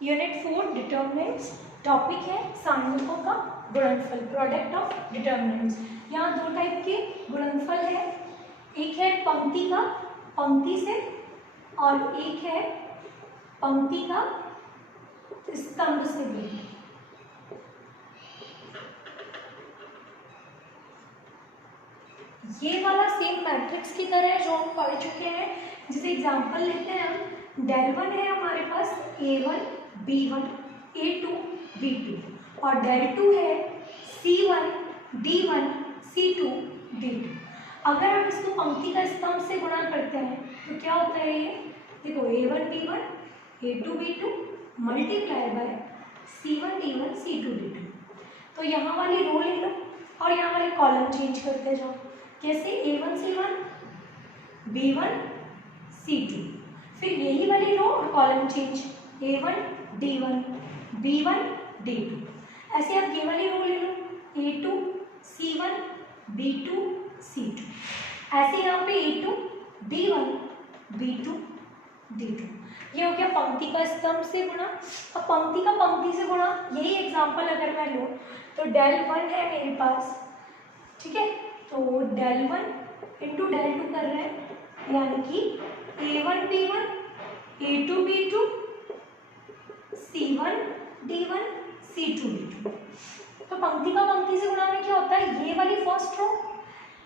Unit 4 determinants. Topic है सारणिकों का गुणनफल, प्रोडक्ट ऑफ डिटर्मिनेंट्स। यहाँ दो टाइप के गुणनफल है, एक है पंक्ति का पंक्ति से और एक है पंक्ति का स्तंभ से भी। ये वाला सेम मैट्रिक्स की तरह है जो हम पढ़ चुके हैं। जैसे एग्जांपल लेते हैं हम, डेल वन है हमारे पास A1 B1 A2 B2 और डेल टू है C1 D1 C2 D2। अगर हम इसको पंक्ति का स्तंभ से गुणा करते हैं तो क्या होता है, ये देखो A1 B1 A2 B2 multiply by C1 D1 C2 D2। तो यहाँ वाली रो ले लो और यहाँ वाले कॉलम चेंज करते जाओ। कैसे? A1 C1 B1 C2, फिर यही वाली रो और column change A1 D1 B1 D2। ऐसे आप ये वाली रो ले लो A2 C1 B2 C2। ऐसे यहाँ पे A2 D1 B2 D2। ये हो गया पंक्ति का स्तंभ से गुणा। अब पंक्ति का पंक्ति से गुणा, यही एग्जांपल अगर मैं लूँ तो डेल वन है मेरे पास, ठीक है, तो del one into del two कर रहे हैं, यानी कि A1 B1 A2 B2 C1 D1 C2 D2। तो पंक्ति का पंक्ति से गुणा में क्या होता है, ये वाली फर्स्ट रो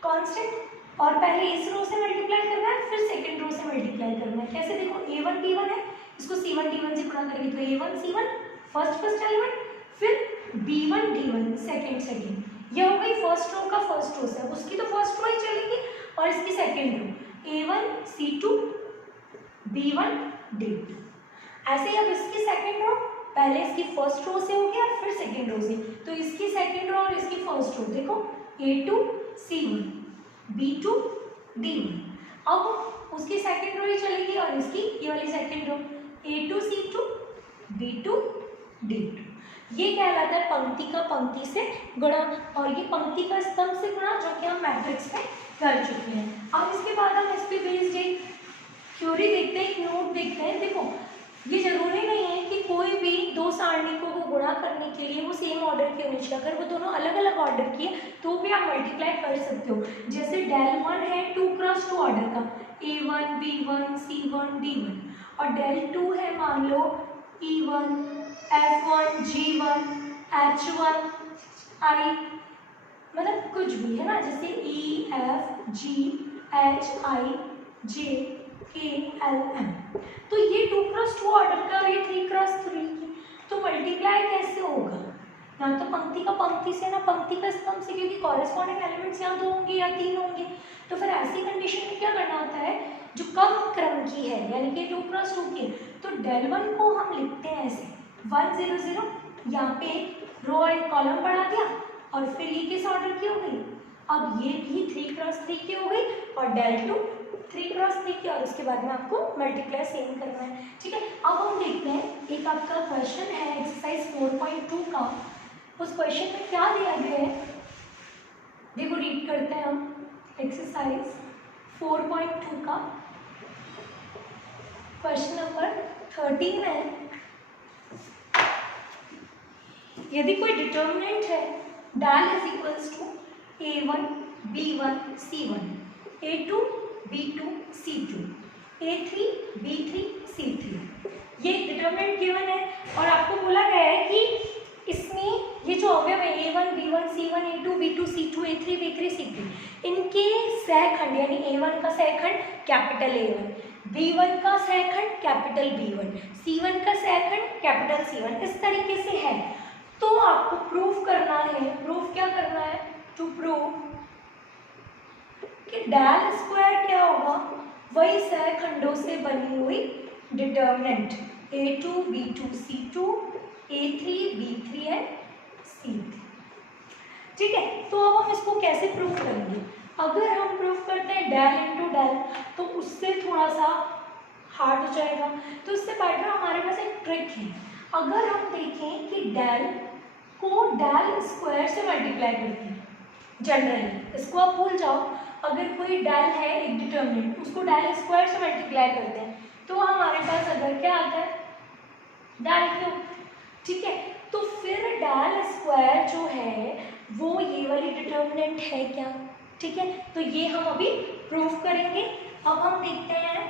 कांस्टेंट और पहले इस रो से मल्टीप्लाई करना है, फिर सेकंड रो से मल्टीप्लाई करना है। कैसे? देखो A1 B1 है, इसको C1 D1 से गुणा करेंगे तो A1 C1 फर्स्ट एलिमेंट, फिर B1 D1 सेकंड। ये हो गई फर्स्ट रो का फर्स्ट रो से, उसकी तो फर्स्ट रो ही चलेगी और इसकी second row A1 C2 B1 D2। ऐसे ही अब इसकी सेकंड रो पहले इसकी फर्स्ट रो से होगी और फिर सेकंड रो से, तो इसकी सेकंड रो और इसकी फर्स्ट रो देखो A2 C1 B2 D1। अब उसकी सेकंड रो ही चलेगी और इसकी ये वाली second row A2 C2 B2 D2। ये कहलाता है पंक्ति का पंक्ति से गुणा, और ये पंक्ति का स्तंभ से गुणा जो कि हम मैट्रिक्स में कर चुके हैं। अब इसके बाद हम इस पे बेस्ड एक थ्योरी देखते हैं, एक नोट देखते हैं। देखो, ये जरूरी नहीं है कि कोई भी दो सारणिकों को गुणा करने के लिए वो सेम ऑर्डर के होनी चाहिए। अगर वो दोनों अलग अलग ऑर्डर की है तो भी आप मल्टीप्लाई कर सकते हो। जैसे डेल वन है 2x2 ऑर्डर का A1 B1 C1 D1 और डेल टू है मान लो E1 F1 G1 H1 I, मतलब कुछ भी है ना, जैसे E F G H I J K L M। तो ये 2x2 ऑर्डर का और ये 3x3 की, तो मल्टीप्लाई कैसे होगा? ना तो पंक्ति का पंक्ति से ना पंक्ति का स्तंभ से, क्योंकि कॉरेस्पॉन्डिंग एलिमेंट्स यहाँ 2 होंगे या 3 होंगे। तो फिर ऐसी कंडीशन में क्या करना होता है, जो कम क्रम की है यानी कि 2x2 की, तो डेल वन को हम लिखते हैं ऐसे 1 0 0, यहाँ पे एक रो और एक कॉलम बढ़ा दिया और फिर ये किस ऑर्डर की हो गई, अब ये भी 3x3 की हो गई और डेल टू 3x3 की, और उसके बाद में आपको मल्टीप्लाई सेम करना है, ठीक है। अब हम देखते हैं, एक आपका क्वेश्चन है एक्सरसाइज 4.2 का। उस क्वेश्चन में क्या दिया गया है, देखो रीड करते हैं हम। एक्सरसाइज 4.2 का क्वेश्चन नंबर 13 है। यदि कोई डिटर्मिनेंट है del is equals to A1 B1 C1 A2 B2 C2 A3 B3 C3, ये डिटर्मिनेंट गिवन है और आपको बोला गया है कि इसमें ये जो अवयव है A1 B1 C1 A2 B2 C2 A3 B3 C3, इनके सहखंड यानी A1 का सहखंड कैपिटल A1, B1 का सहखंड कैपिटल B1, C1 का सहखंड कैपिटल C1, इस तरीके से है। तो आपको प्रूफ करना है, प्रूफ क्या करना है, टू प्रूव कि डेल स्क्वायर क्या होगा, वही सहखंडों से बनी हुई determinant A2 B2 C2 A3 B3 and C3, ठीक है। तो अब हम इसको कैसे प्रूव करेंगे? अगर हम प्रूफ करते हैं डेल इंटू डेल तो उससे थोड़ा सा हार्ड हो जाएगा, तो इससे बेटर हमारे पास एक ट्रिक है। अगर हम देखें कि डेल को डेल स्क्वायर से मल्टीप्लाई करते हैं, जनरली इसको आप भूल जाओ, अगर कोई डेल है एक डिटर्मिनेंट, उसको डेल स्क्वायर से मल्टीप्लाई करते हैं तो हमारे पास अगर क्या आता है डेल क्यूब, ठीक है। तो फिर डेल स्क्वायर जो है वो ये वाली डिटर्मिनेंट है क्या, ठीक है। तो ये हम अभी प्रूव करेंगे। अब हम देखते हैं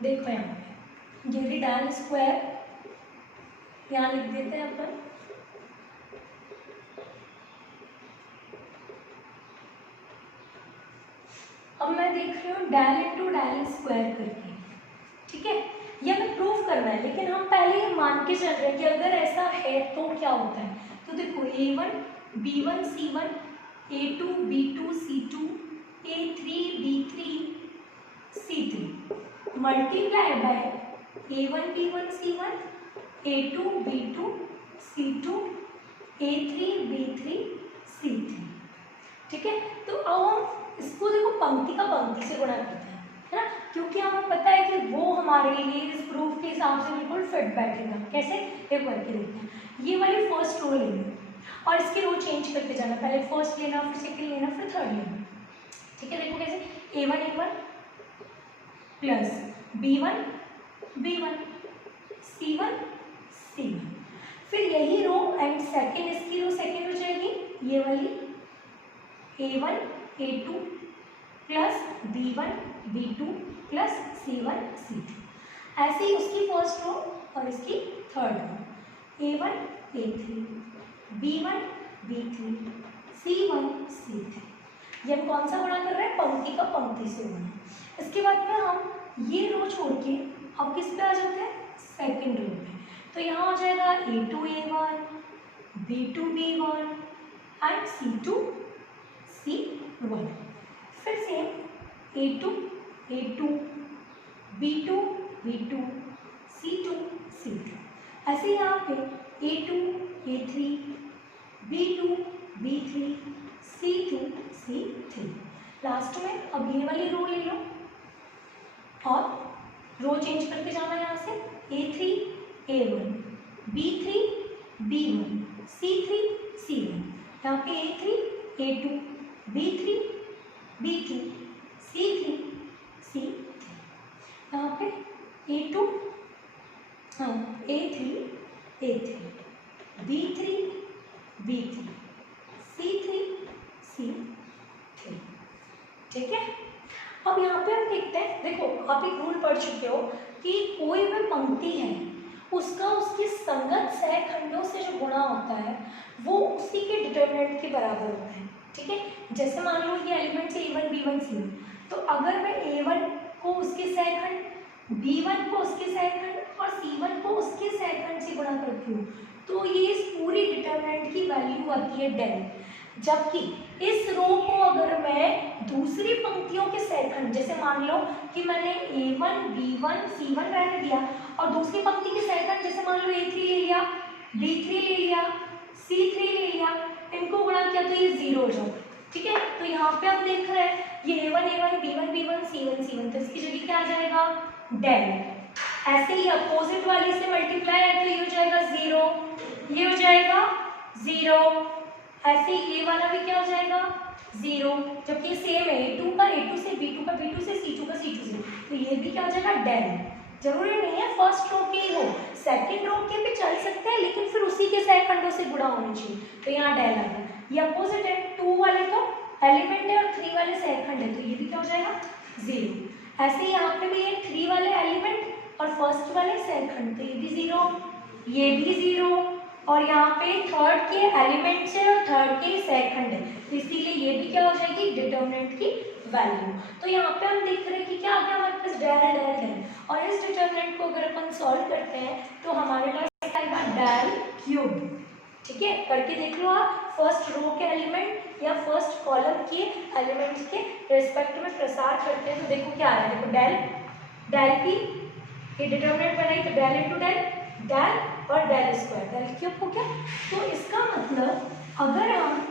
देखो यहाँ पे ये भी डेल स्क्वायर यहाँ लिख देते हैं अपन। अब मैं देख रही हूँ डेल इंटू डेल स्क्वायर करके, ठीक है। ये हमें प्रूव करना है, लेकिन हम पहले ये मान के चल रहे हैं कि अगर ऐसा है तो क्या होता है। तो देखो a1 b1 c1 a2 b2 c2 a3 b3 c3 multiply by a1 b1 c1 a2 b2 c2 a3 b3 c3, ठीक है। तो अब हम इसको देखो पंक्ति का पंक्ति से गुणा करते हैं, है ना, क्योंकि हमें पता है कि वो हमारे लिए इस प्रूफ के हिसाब से बिल्कुल फिट बैठेगा। कैसे, एक करके देखते हैं। ये वाली फर्स्ट रो लेनी और इसकी रो चेंज करके जाना, पहले फर्स्ट लेना फिर सेकंड लेना फिर थर्ड लेना, ठीक है। देखो कैसे, a1 plus b1 c1 c1, फिर यही रो एंड सेकंड इसकी रो सेकंड हो जाएगी ये वाली a1 a2 plus b1 b2 plus c1 c2। ऐसे ही उसकी फर्स्ट रो और इसकी third row a1 a3 b1 b3 c1 c3। ये हम कौन सा गुणा कर रहे हैं, पंक्ति का पंक्ति से गुणा। इसके बाद में हम ये रो छोड़ के अब किस पे आ जाते हैं, सेकंड रो पे। तो यहाँ हो जाएगा a2 a1 b2 b1 and c2 c1। फिर से a2 b2 b2 c2 c2। ऐसे यहाँ पे a2 a3 b2 b3 c2 c3। Last में अब ये वाली रो ले लो और रो चेंज करके जाना है यहाँ से a3 a1 b3 b1 c3 c1। यहाँ पे a3 a2 b3 b2 c3 c3। यहाँ पे a2 हाँ a3 a3 b3 b3 c3 c3, ठीक है। अब यहाँ पे हम देखते हैं, देखो आप एक रूल पढ़ चुके हो कि कोई भी पंक्ति है उसका उसके संगत सह खंडों से जो गुणा होता है वो उसी के डिटरमिनेंट के बराबर होता है, ठीक है। जैसे मान लो ये एलिमेंट है a1 b1 c1, तो अगर मैं a1 को उसके सहखंड b1 को उसके सहखंड और c1 को उसके सहखंड से गुणा करती हूँ तो ये इस पूरी डिटरमिनेंट की वैल्यू आती है डेल। जबकि इस रो को अगर मैं दूसरी पंक्तियों के सहखंड, जैसे मान लो कि मैंने a1 b1 c1 रहने दिया और दूसरी पंक्ति के सहखंड जैसे मान लो a3 ले लिया b3 ले लिया c3 ले लिया, इनको गुणा किया तो ये 0 हो जाएगा, ठीक है। तो यहाँ पे आप देख रहे हैं ये a1 b1 b1 c1 c1, तो इसकी जगह क्या आ जाएगा, डेल। ऐसे ही अपोजिट वाली से मल्टीप्लाई है तो ये हो जाएगा 0, ये हो जाएगा 0। ऐसे ही ये वाला भी क्या हो जाएगा 0, जबकि सेम है a2 का a2 से b2 का b2 से c2 का c2 से, तो ये भी क्या हो जाएगा डेल। जरूरी नहीं है फर्स्ट रो के ही हो, सेकंड रो के भी चल सकते हैं, लेकिन फिर उसी के सहखंडों से गुणा होने चाहिए, तो यहाँ डेल आ गया। ये अपोजिट है, 2 वाले तो एलिमेंट है और 3 वाले सहखंड है, तो ये भी क्या हो जाएगा 0। ऐसे ही यहाँ पे भी ये 3 वाले एलिमेंट और फर्स्ट वाले सहखंड, तो ये भी 0, ये भी 0, और यहाँ पे थर्ड के एलिमेंट से और थर्ड के सहखंड है, तो इसीलिए ये भी क्या हो जाएगी डिटर्मिनेंट की वैल्यू। तो यहाँ पे हम देख रहे हैं कि क्या आ गया हमारे पास डेल डेल डेल, और इस डिटर्मिनेंट को अगर अपन सॉल्व करते हैं तो हमारे पास आएगा डेल क्यूब, ठीक है। करके देख लो आप, फर्स्ट रो के एलिमेंट या फर्स्ट कॉलम के एलिमेंट्स के रिस्पेक्ट में प्रसार करते हैं तो देखो क्या आ रहा है, देखो डेल डेल की ये डिटर्मिनेंट बनाई तो डेल इंटू डेल डेल और डेल स्क्वायर, डेल क्यूब हो गया। तो इसका मतलब अगर हम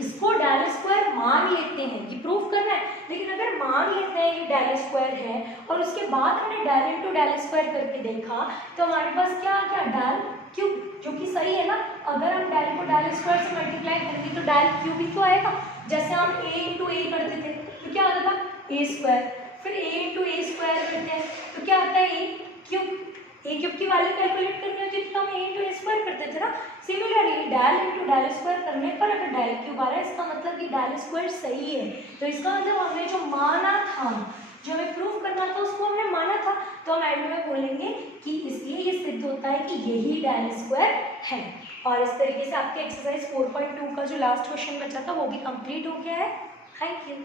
इसको डेल स्क्वायर मान लेते हैं, ये प्रूफ करना है, लेकिन अगर मान लेते हैं ये डेल स्क्वायर है और उसके बाद हमने डेल इंटू डेल स्क्वायर करके देखा तो हमारे पास क्या आ गया डेल क्यूब, जो कि सही है ना। अगर हम डेल को डेल स्क्वायर से मल्टीप्लाई करेंगे तो डायल क्यूब ही तो आएगा। जैसे हम a इंटू ए करते थे तो क्या आता था ए स्क्वायर, फिर a इंटू ए स्क्वायर करते हैं तो क्या आता है ए क्यूब की वैल्यू कैलकुलेट करनी होती है तो हम a इंटू ए स्क्वायर करते थे ना। Similarly dial into dial square करने पर अगर डायल क्यूब आ रहा है इसका मतलब कि डायल स्क्वायर सही है। तो इसका मतलब हमने जो माना था, जो हमें प्रूव करना था उसको हमने माना था, तो हम एंड में बोलेंगे कि इसलिए ये सिद्ध होता है कि यही डायल स्क्वायर है। और इस तरीके से आपके एक्सरसाइज 4.2 का जो लास्ट क्वेश्चन बचा था वो भी कंप्लीट हो गया है। Thank you.